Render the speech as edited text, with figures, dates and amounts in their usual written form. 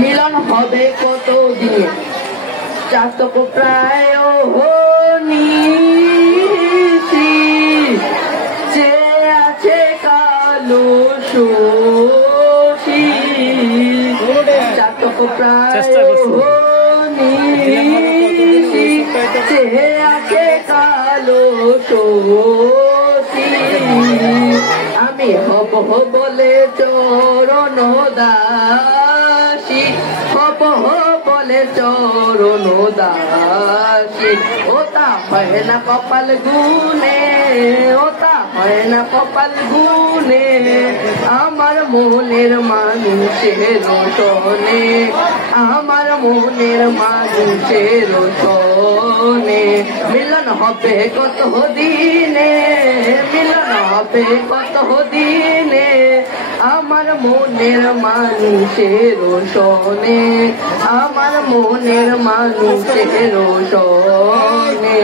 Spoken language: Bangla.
মিলন হবে কত দিনে চাতক প্রায় যে আছে কালো শোষী চাতক প্রায় যে আছে কালো শোষী আমি হব বলে চরণ দাসী হব বলে চরণ দাসী ওটা হয় না কপাল গুনে ওটা হয় না কপাল গুনে আমার মনের মানুষের শোনে আমার মনের মানুষের শোনে মিলন হবে কত দিনে মিলন হবে কত দিনে আমার মনের মানুষের শোনে আমার মনের মানুষের শোনে